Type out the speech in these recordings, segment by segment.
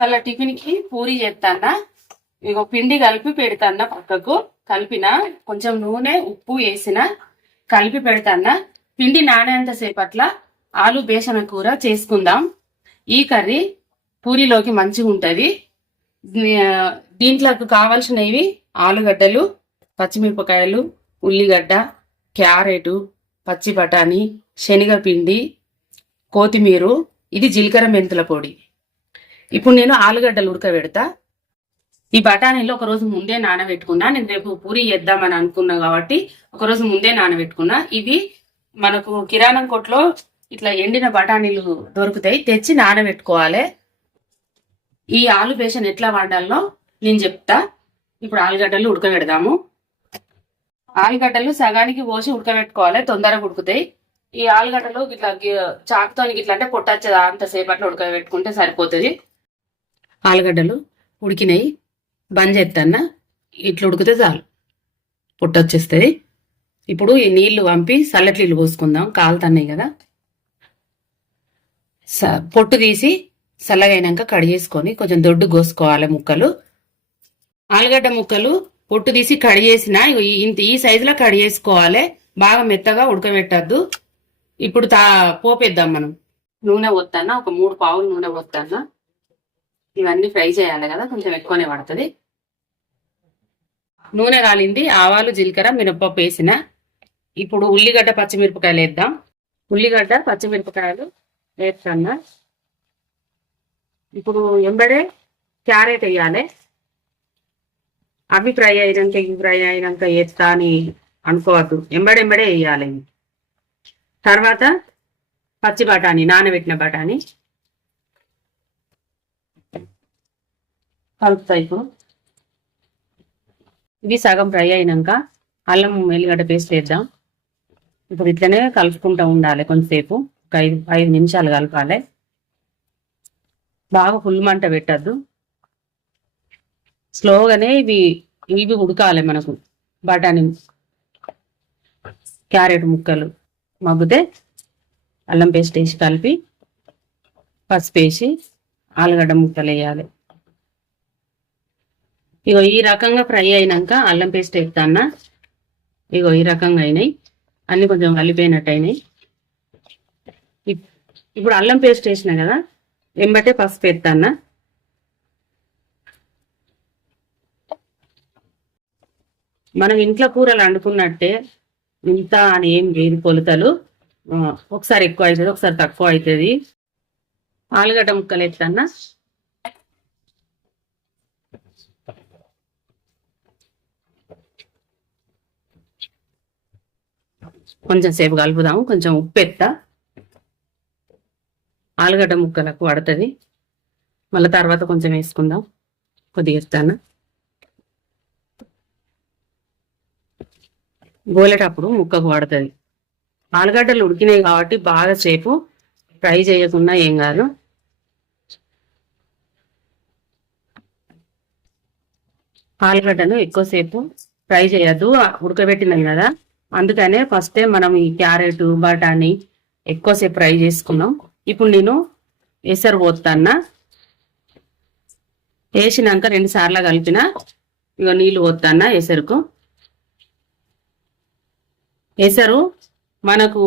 అలా టిఫిన్ కి పూరి చేస్తానా. ఇగో పిండి కలిపి పెడతానా, పక్కకు కలిపిన కొంచెం నూనె ఉప్పు వేసిన కలిపి పెడతానా. పిండి నానేంత సేపట్ల ఆలు బేసన కూర చేసుకుందాం. ఈ కర్రీ పూరిలోకి మంచిగా ఉంటది. దీంట్లోకి కావాల్సినవి ఆలుగడ్డలు, పచ్చిమిరపకాయలు, ఉల్లిగడ్డ, క్యారెట్, పచ్చి బఠానీ, శనగపిండి, కొత్తిమీర, ఇది జీలకర్ర మెంతుల పొడి. ఇప్పుడు నేను ఆలుగడ్డలు ఉడకబెడతా. ఈ బఠానీలో ఒక రోజు ముందే నానబెట్టుకున్నా. నేను రేపు పూరి చేద్దామని అనుకున్నా కాబట్టి ఒక రోజు ముందే నానబెట్టుకున్నా. ఇవి మనకు కిరాణం కొట్లో ఇట్లా ఎండిన బఠానీలు దొరుకుతాయి, తెచ్చి నానబెట్టుకోవాలి. ఈ ఆలు బేసన్ ఎట్లా వండాలో నేను చెప్తా. ఇప్పుడు ఆలుగడ్డలు ఉడకబెడదాము. ఆలుగడ్డలు సగానికి పోసి ఉడకబెట్టుకోవాలి, తొందరగా ఉడుకుతాయి. ఈ ఆలుగడ్డలు ఇట్లా చాకుతో ఇట్లా అంటే పొట్టొచ్చదా అంతసేపట్లో ఉడకబెట్టుకుంటే సరిపోతుంది. ఆలుగడ్డలు ఉడికినాయి, బంద్ చేస్తానా. ఇట్లా ఉడికితే చాలు, పొట్టొచ్చేస్తుంది. ఇప్పుడు ఈ నీళ్లు పంపి చల్లటి నీళ్ళు పోసుకుందాం, కాలుతున్నాయి కదా. పొట్టు తీసి చల్లగైనాక కడిగేసుకొని కొంచెం దొడ్డు కోసుకోవాలి ముక్కలు. ఆలుగడ్డ ముక్కలు పొట్టు తీసి కడిగేసిన ఈ సైజులో కడిగేసుకోవాలి, బాగా మెత్తగా ఉడకబెట్టద్దు. ఇప్పుడు పోపేద్దాం మనం. నూనె పోస్తానా, ఒక 3 పావులు నూనె పోస్తానా. ఇవన్నీ ఫ్రై చేయాలి కదా, కొంచెం ఎక్కువనే పడుతుంది. నూనె కాలింది, ఆవాలు, జీలకర్ర, మినపప్పు వేసిన. ఇప్పుడు ఉల్లిగడ్డ, పచ్చిమిరపకాయలు వేద్దాం. ఉల్లిగడ్డ, పచ్చిమిరపకాయలు వేస్తున్నా. ఇప్పుడు ఎంబడే క్యారెట్ వేయాలి. అవి ఫ్రై అయినాక ఇవి ఫ్రై అయినాక వేస్తా అని అనుకోవద్దు, ఎంబడెంబడే వేయాలి. తర్వాత పచ్చి బఠానీ, నానబెట్టిన బఠానీ కలుపుతా. ఇప్పుడు ఇది సగం ఫ్రై అయినాక అల్లం ఎల్లిగడ్డ పేస్ట్ వేద్దాం. ఇప్పుడు ఇట్లనే కలుపుకుంటూ ఉండాలి కొంతసేపు, ఒక 5 నిమిషాలు కలపాలి. బాగా ఫుల్ మంట పెట్టద్దు, స్లోగానే ఇవి ఉడకాలి. మనకు బఠానీ, క్యారెట్ ముక్కలు మగ్గితే అల్లం పేస్ట్ వేసి కలిపి పసుపు వేసి ఆలుగడ్డ ముక్కలు వేయాలి. ఇగో ఈ రకంగా ఫ్రై అయినాక అల్లం పేస్ట్ వేస్తానా. ఇగో ఈ రకంగా అయినాయి, అన్ని కొంచెం కలిపోయినట్టు అయినాయి. ఇప్పుడు అల్లం పేస్ట్ వేసిన కదా, ఎంబటే పసుపు వేస్తానా. మనం ఇంట్లో కూరలు వండుకున్నట్టే ఇంత అని ఏం లేదు కొలతలు. ఒకసారి ఎక్కువ అవుతుంది, ఒకసారి తక్కువ అవుతుంది. ఆలుగడ్డ ముక్కలు వేస్తానా. కొంచెం సేపు కలుపుదాము, కొంచెం ఉప్పు ఎత్తా. ఆలుగడ్డ ముక్కలకు పడుతుంది, మళ్ళీ తర్వాత కొంచెం వేసుకుందాం. కొద్దిగా ఇస్తాను, గోలేటప్పుడు ముక్కకు పడుతుంది. ఆలుగడ్డలు ఉడికినాయి కాబట్టి బాగా సేపు ఫ్రై చేయకుండా ఏం కాదు. ఆలుగడ్డను ఎక్కువసేపు ఫ్రై చేయద్దు, ఉడకబెట్టినాం కదా, అందుకనే ఫస్టే మనం ఈ క్యారెట్, బఠానీ ఎక్కువసేపు ఫ్రై చేసుకున్నాం. ఇప్పుడు నేను ఎసరు పోస్తానా. వేసినాక 2 సార్లు కలిపిన. ఇక నీళ్ళు పోస్తానా ఎసరుకు. ఎసరు మనకు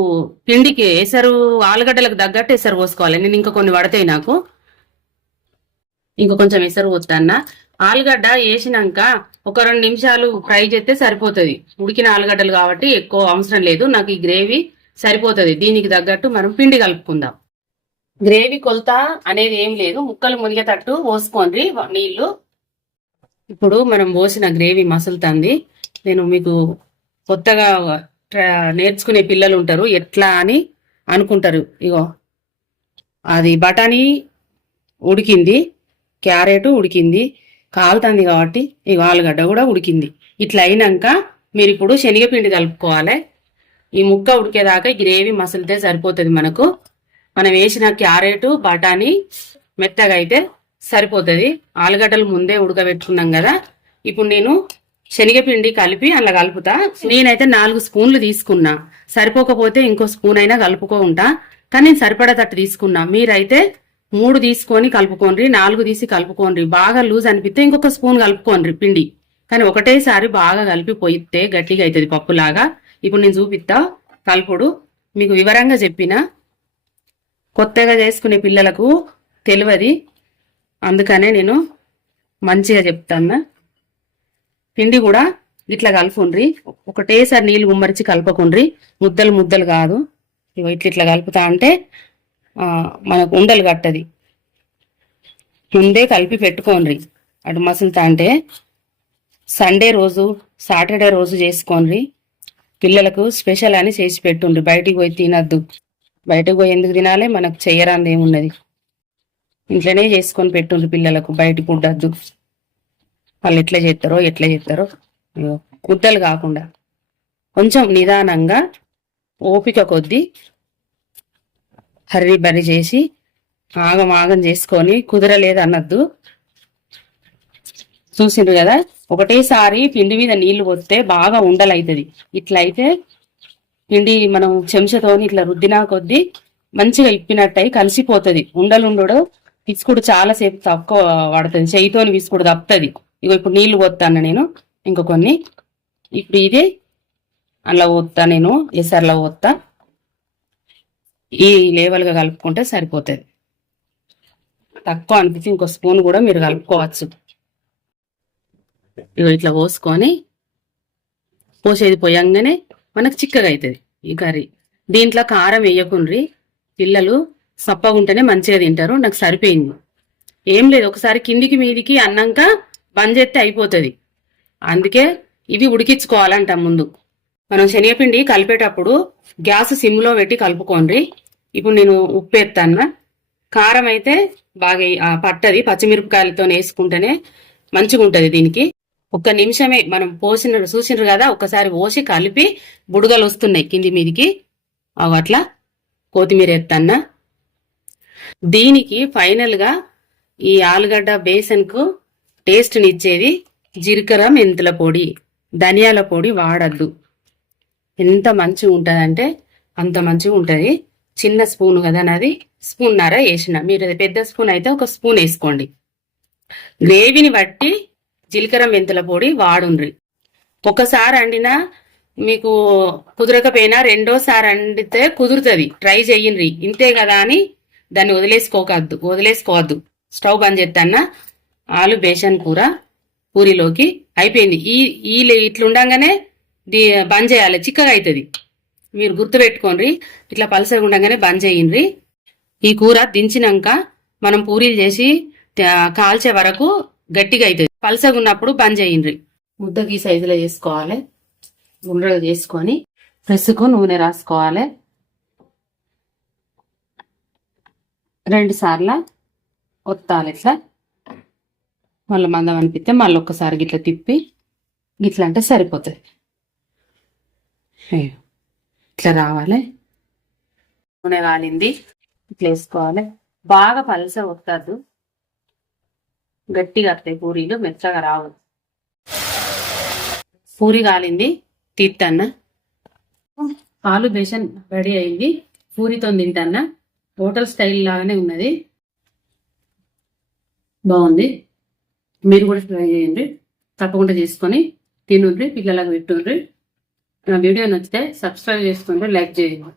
పిండికి ఎసరు ఆలుగడ్డలకు తగ్గట్టు ఎసరు పోసుకోవాలి. నేను ఇంకా కొన్ని పడతాయి నాకు, ఇంక కొంచెం ఎసరు పోస్తానా. ఆలుగడ్డ వేసినాక ఒక 2 నిమిషాలు ఫ్రై చేస్తే సరిపోతుంది. ఉడికిన ఆలుగడ్డలు కాబట్టి ఎక్కువ అవసరం లేదు, నాకు ఈ గ్రేవీ సరిపోతుంది. దీనికి తగ్గట్టు మనం పిండి కలుపుకుందాం. గ్రేవీ కొలత అనేది ఏం లేదు, ముక్కలు మునిగేటట్టు పోసుకోండి నీళ్లు. ఇప్పుడు మనం పోసిన గ్రేవీ మసులుతుంది. నేను మీకు కొత్తగా నేర్చుకునే పిల్లలు ఉంటారు, ఎట్లా అని అనుకుంటారు. ఇగో అది బఠానీ ఉడికింది, క్యారెట్ ఉడికింది, కాలుతుంది కాబట్టి ఇగో ఆలుగడ్డ కూడా ఉడికింది. ఇట్లా అయినాక మీరు ఇప్పుడు శనగపిండి కలుపుకోవాలి. ఈ ముక్క ఉడికేదాకా గ్రేవీ మసులితే సరిపోతుంది మనకు. మనం వేసిన క్యారెట్, బఠానీ మెత్తగా అయితే సరిపోతుంది. ఆలుగడ్డలు ముందే ఉడకబెట్టుకున్నాం కదా. ఇప్పుడు నేను శనగపిండి కలిపి అలా కలుపుతా. నేనైతే 4 స్పూన్లు తీసుకున్నా, సరిపోకపోతే ఇంకో స్పూన్ అయినా కలుపుకో ఉంటా, కానీ నేను సరిపడేటట్టు తీసుకున్నా. మీరైతే 3 తీసుకొని కలుపుకోండి, 4 తీసి కలుపుకోండి. బాగా లూజ్ అనిపిస్తే ఇంకొక స్పూన్ కలుపుకోండి పిండి. కానీ ఒకటేసారి బాగా కలిపి పోయితే గట్టిగా అవుతుంది పప్పులాగా. ఇప్పుడు నేను చూపిస్తా కలుపుడు. మీకు వివరంగా చెప్పిన, కొత్తగా చేసుకునే పిల్లలకు తెలియదు, అందుకనే నేను మంచిగా చెప్తాను. పిండి కూడా ఇట్లా కలుపుండ్రి, ఒకటేసారి నీళ్ళు గుమ్మరిచి కలపకుండ్రి, ముద్దలు ముద్దలు కాదు. ఇట్లా కలుపుతా అంటే మనకు ఉండలు కట్టది. ముందే కలిపి పెట్టుకోండి. అటు మసులుతా అంటే సండే రోజు సాటర్డే రోజు చేసుకోండి. పిల్లలకు స్పెషల్ అని చేసి పెట్టుండ్రి. బయటికి పోయి తినద్దు. బయటకు పోయి ఎందుకు తినాలి, మనకు చెయ్యరాంది ఏమున్నది. ఇంట్లోనే చేసుకొని పెట్టుండ్రి పిల్లలకు, బయటికి ఉండద్దు. వాళ్ళు ఎట్లా చేస్తారో ముద్దలు కాకుండా కొంచెం నిదానంగా ఓపిక కొద్దీ హర్రీ బర్రీ చేసి ఆగం చేసుకొని కుదరలేదు అనద్దు. చూసిండ్రు కదా, ఒకటేసారి పిండి మీద నీళ్లు పోస్తే బాగా ఉండలైతుంది. ఇట్లా అయితే పిండి మనం చెంచాతోని ఇట్లా రుద్దినా కొద్దీ మంచిగా ఇప్పినట్టయి కలిసిపోతుంది. ఉండలుండడు విసుకుడు చాలా సేపు తక్కువ పడుతుంది. చెయ్యితోని విసుకుడు తప్పుతుంది. ఇగో ఇప్పుడు నీళ్లు పోతాను నేను, ఇంకో కొన్ని. ఇప్పుడు ఇది అలా పోతా, నేను ఎసర్లో పోతా. ఈ లేవల్గా కలుపుకుంటే సరిపోతుంది. తక్కువ అనిపించి ఇంకో స్పూన్ కూడా మీరు కలుపుకోవచ్చు. ఇగో ఇట్లా పోసుకొని, పోసేది పోయంగానే మనకు చిక్కగా అవుతుంది ఈ కర్రీ. దీంట్లో కారం వేయకుండ్రి, పిల్లలు సప్పగుంటేనే మంచిగా తింటారు. నాకు సరిపోయింది. ఏం లేదు, ఒకసారి కిందికి మీదికి అన్నాక బంద్ చేస్తే అయిపోతుంది. అందుకే ఇవి ఉడికించుకోవాలంట. ముందు మనం శనగపిండి కలిపేటప్పుడు గ్యాస్ సిమ్లో పెట్టి కలుపుకోండి. ఇప్పుడు నేను ఉప్పు ఎత్తాను. కారం అయితే బాగా పట్టది, పచ్చిమిరపకాయలతో వేసుకుంటేనే మంచిగా ఉంటుంది. దీనికి 1 నిమిషమే మనం చూసిండ్రు కదా, ఒకసారి పోసి కలిపి బుడగలు వస్తున్నాయి కింది మీదికి. అట్లా కొత్తిమీర ఎత్తన్నా. దీనికి ఫైనల్ గా ఈ ఆలుగడ్డ బేసన్ కు టేస్ట్ నిచ్చేది జీలకర్ర మెంతుల పొడి, ధనియాల పొడి వాడద్దు. ఎంత మంచిగా ఉంటదంటే అంత మంచిగా ఉంటది. చిన్న స్పూన్ కదా నాది, స్పూన్నర వేసిన. మీరు పెద్ద స్పూన్ అయితే 1 స్పూన్ వేసుకోండి. గ్రేవీని బట్టి జీలకర్ర మెంతుల పొడి వాడుండ్రి. ఒకసారి వండినా మీకు కుదరకపోయినా రెండోసారి వండితే కుదురుతుంది. ట్రై చెయ్యండి. ఇంతే కదా అని దాన్ని వదిలేసుకోవద్దు. స్టవ్ బంద్ చేస్తాన్న. ఆలు బేసన్ కూర పూరిలోకి అయిపోయింది. ఈ ఇట్లుండగానే బంద్ చేయాలి, చిక్కగా అవుతుంది. మీరు గుర్తుపెట్టుకోండి, ఇట్లా పలసగా ఉండగానే బంద్ చేయండి. ఈ కూర దించినాక మనం పూరీలు చేసి కాల్చే వరకు గట్టిగా అవుతుంది. పలసగా ఉన్నప్పుడు బంద్ చేయండి. ముద్దకి సైజులో చేసుకోవాలి. గుండ్రగా చేసుకొని ప్రెస్కు నూనె రాసుకోవాలి. 2 సార్లు ఒత్తాలి. ఇట్లా మళ్ళీ మందం అనిపిస్తే మళ్ళీ ఒక్కసారి గిట్లా తిప్పి గిట్లా అంటే సరిపోతుంది. ఇట్లా రావాలి. నూనె కాలింది, ఇట్లా వేసుకోవాలి. బాగా పలస ఒత్తద్దు, గట్టిగా వస్తాయి పూరీలు, మెత్తగా రావు. పూరి కాలింది, తీత్తన్న. ఆలు బేసన్ రెడీ అయింది. పూరితో తింటన్న. హోటల్ స్టైల్ లాగానే ఉన్నది, బాగుంది. మీరు కూడా ట్రై చేయండి. తప్పకుండా చేసుకొని తినుండ్రి, పిల్లలకు పెట్టుండ్రి. నా వీడియో నచ్చితే సబ్స్క్రైబ్ చేసుకోండి, లైక్ చేయండి.